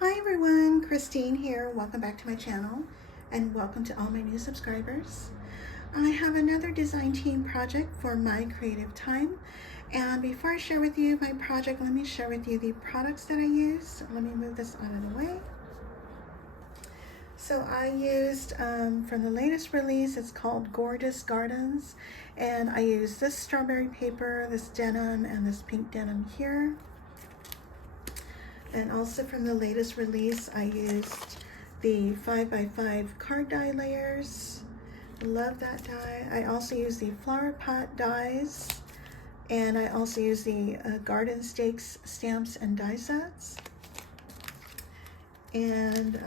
Hi everyone, Christine here. Welcome back to my channel and welcome to all my new subscribers. I have another design team project for My Creative Time, and before I share with you my project, let me share with you the products that I use. Let me move this out of the way. So I used from the latest release, it's called Gorgeous Gardens, and I used this strawberry paper, this denim, and this pink denim here. And also from the latest release, I used the 5x5 card die layers. Love that die. I also use the Flowerpot dies, and I also use the Garden Stakes stamps and die sets. And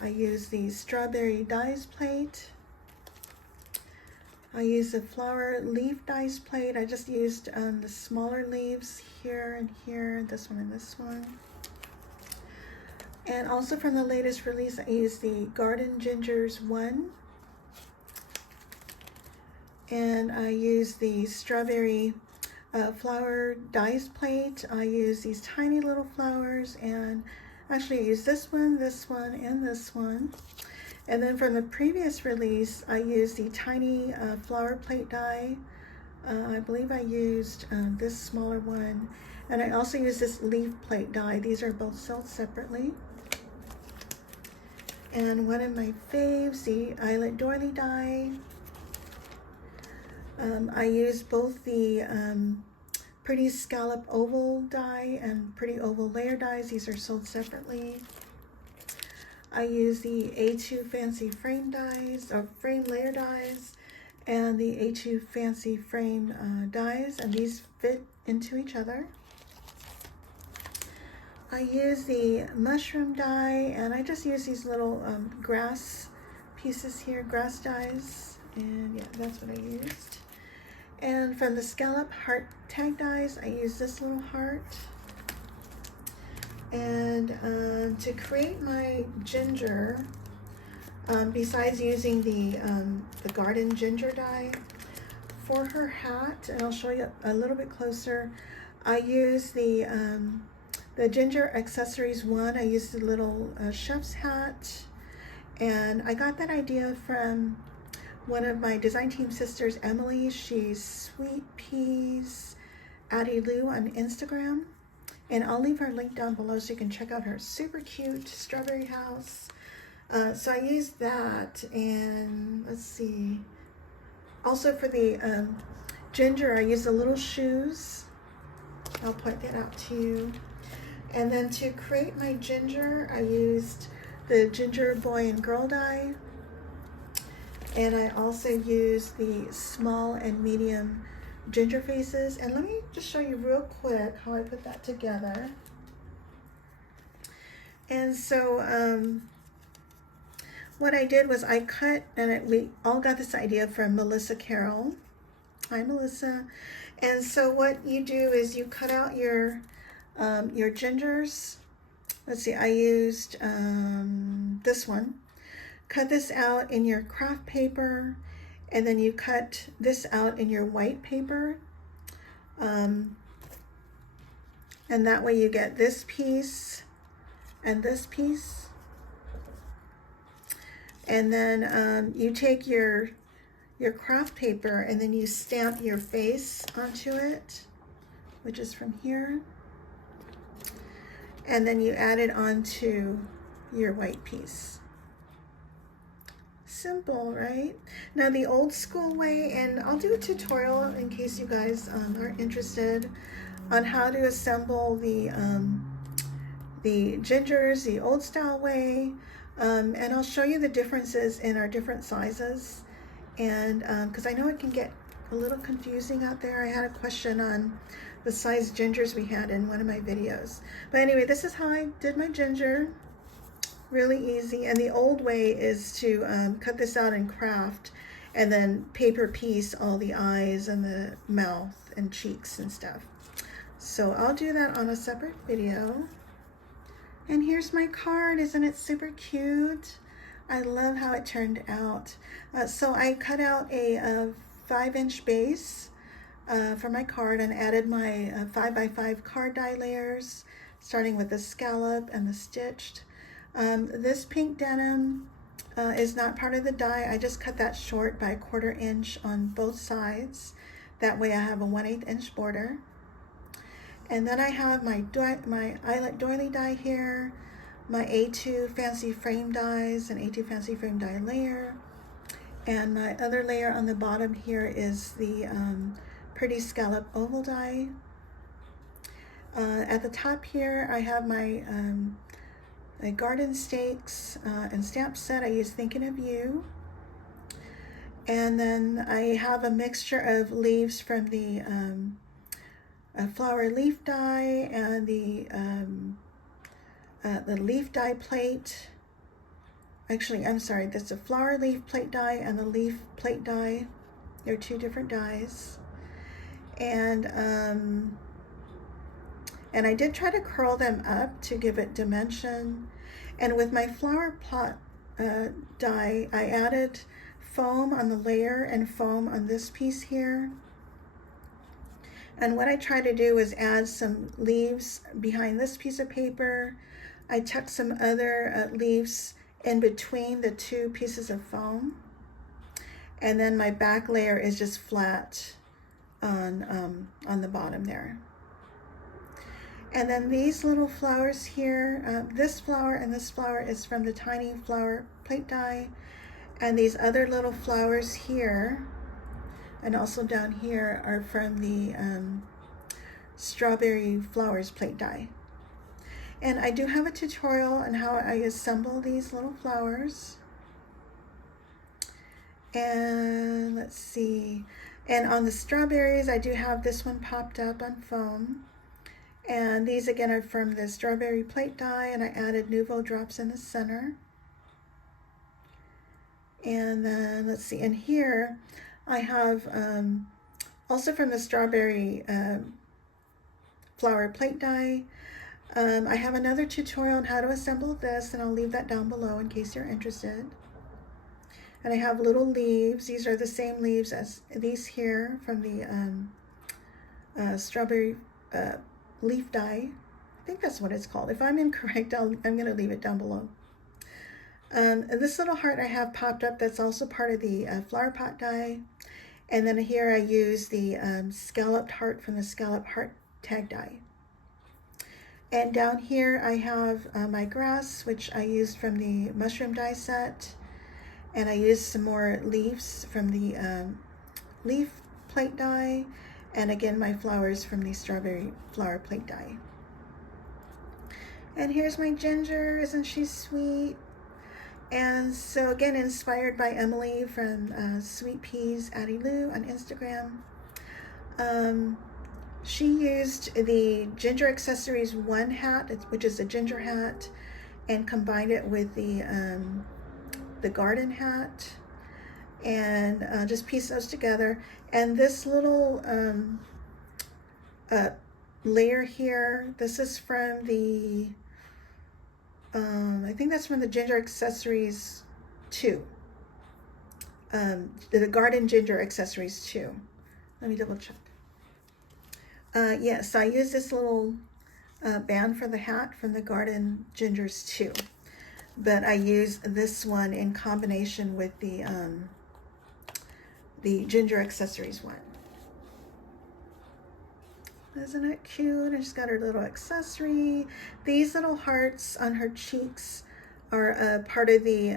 I use the Strawberry Dies plate. I use the Flower Leaf Dies plate. I just used the smaller leaves here and here, this one and this one. And also from the latest release, I used the Garden Gingers 1. And I used the Strawberry Flower Dies plate. I use these tiny little flowers, and actually I used this one, and this one. And then from the previous release, I used the tiny flower plate die. I believe I used this smaller one. And I also used this leaf plate die. These are both sold separately. And one of my faves, the Eyelet Doily Die. I used both the Pretty Scallop Oval die and Pretty Oval Layer dies. These are sold separately. I use the A2 Fancy Frame dies, or Frame Layer dies, and the A2 Fancy Frame dies, and these fit into each other. I use the mushroom die, and I just use these little grass pieces here, grass dies, and yeah, that's what I used. And from the Scallop Heart Tag Dies, I use this little heart. And to create my ginger, besides using the Garden Ginger die, for her hat, and I'll show you a little bit closer, I use the Ginger Accessories 1. I used the little chef's hat, and I got that idea from one of my design team sisters, Emily. She's Sweet Peas Addie Lou on Instagram, and I'll leave her link down below so you can check out her super cute strawberry house. So I used that, and let's see. Also for the ginger, I used the little shoes. I'll point that out to you. And then to create my ginger, I used the Ginger Boy and Girl die. And I also used the small and medium ginger faces. And let me just show you real quick how I put that together. And so what I did was I cut, and we all got this idea from Melissa Carroll. Hi, Melissa. And so what you do is you cut out your gingers. Let's see, I used this one. Cut this out in your craft paper, and then you cut this out in your white paper. And that way you get this piece and this piece. And then you take your craft paper, and then you stamp your face onto it, which is from here. And then you add it onto your white piece. Simple, right? Now the old school way, and I'll do a tutorial in case you guys are interested on how to assemble the gingers the old style way, and I'll show you the differences in our different sizes, and because I know it can get a little confusing out there. I had a question on the size gingers we had in one of my videos. But anyway, this is how I did my ginger. Really easy. And the old way is to cut this out in craft and then paper piece all the eyes and the mouth and cheeks and stuff. So I'll do that on a separate video. And here's my card. Isn't it super cute? I love how it turned out. So I cut out a 5-inch base for my card and added my 5x5 card die layers, starting with the scallop and the stitched. This pink denim is not part of the die. I just cut that short by 1/4 inch on both sides. That way I have a 1/8 inch border. And then I have my Eyelet Doily Die here, my A2 Fancy Frame dies, an A2 Fancy Frame die layer. And my other layer on the bottom here is the Pretty Scallop Oval die. At the top here, I have my garden stakes and stamp set. I use Thinking of You. And then I have a mixture of leaves from the flower leaf die and the leaf die plate. Actually, I'm sorry, that's a flower leaf plate die and the leaf plate die. They're two different dies. And I did try to curl them up to give it dimension. And with my Flowerpot die, I added foam on the layer and foam on this piece here. And what I try to do is add some leaves behind this piece of paper. I tuck some other leaves in between the two pieces of foam. And then my back layer is just flat on the bottom there. And then these little flowers here, this flower and this flower is from the Tiny Flower Plate die. And these other little flowers here, and also down here, are from the Strawberry Flowers Plate die. And I do have a tutorial on how I assemble these little flowers. And let's see. And on the strawberries, I do have this one popped up on foam. And these again are from the Strawberry Plate die, and I added Nouveau drops in the center. And then let's see, in here I have also from the Strawberry Flower Plate die. I have another tutorial on how to assemble this, and I'll leave that down below in case you're interested. And I have little leaves. These are the same leaves as these here from the Strawberry Leaf die. I think that's what it's called. If I'm incorrect, I'm going to leave it down below. This little heart I have popped up, that's also part of the Flowerpot die. And then here I use the Scalloped Heart from the Scallop Heart Tag Die. And down here I have my grass, which I used from the mushroom die set. And I used some more leaves from the leaf plate die. And again, my flowers from the Strawberry Flower Plate die. And here's my ginger, isn't she sweet? And so again, inspired by Emily from Sweet Peas Addie Lou on Instagram. She used the Ginger Accessories 1 hat, which is a ginger hat, and combined it with the garden hat, and just piece those together. And this little layer here, this is from the I think that's from the Ginger Accessories 2. The Garden Ginger Accessories 2. Let me double check. Yes, I use this little band for the hat from the Garden Gingers 2. But I use this one in combination with the Ginger Accessories 1. Isn't it cute? And she's got her little accessory. These little hearts on her cheeks are part of the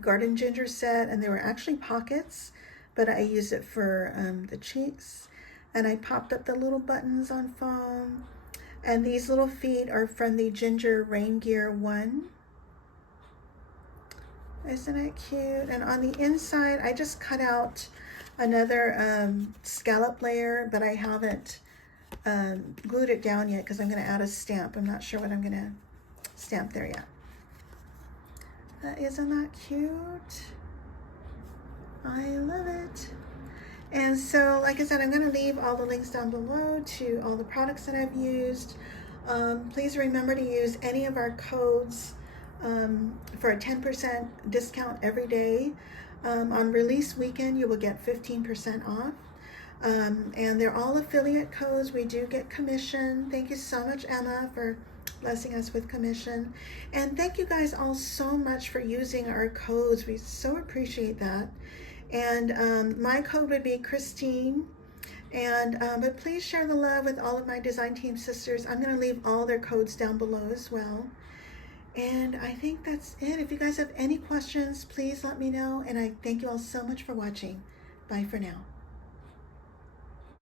Garden Ginger set, and they were actually pockets, but I used it for the cheeks. And I popped up the little buttons on foam. And these little feet are from the Ginger Rain Gear 1. Isn't it cute? And on the inside, I just cut out another scallop layer, but I haven't glued it down yet because I'm going to add a stamp. I'm not sure what I'm going to stamp there yet. Isn't that cute? I love it. And so, like I said, I'm going to leave all the links down below to all the products that I've used. Please remember to use any of our codes for a 10% discount every day. On release weekend, you will get 15% off. And they're all affiliate codes. We do get commission. Thank you so much, Emma, for blessing us with commission. And thank you guys all so much for using our codes. We so appreciate that. And my code would be Christine. And but please share the love with all of my design team sisters. I'm going to leave all their codes down below as well. And I think that's it. If you guys have any questions, please let me know. And I thank you all so much for watching. Bye for now.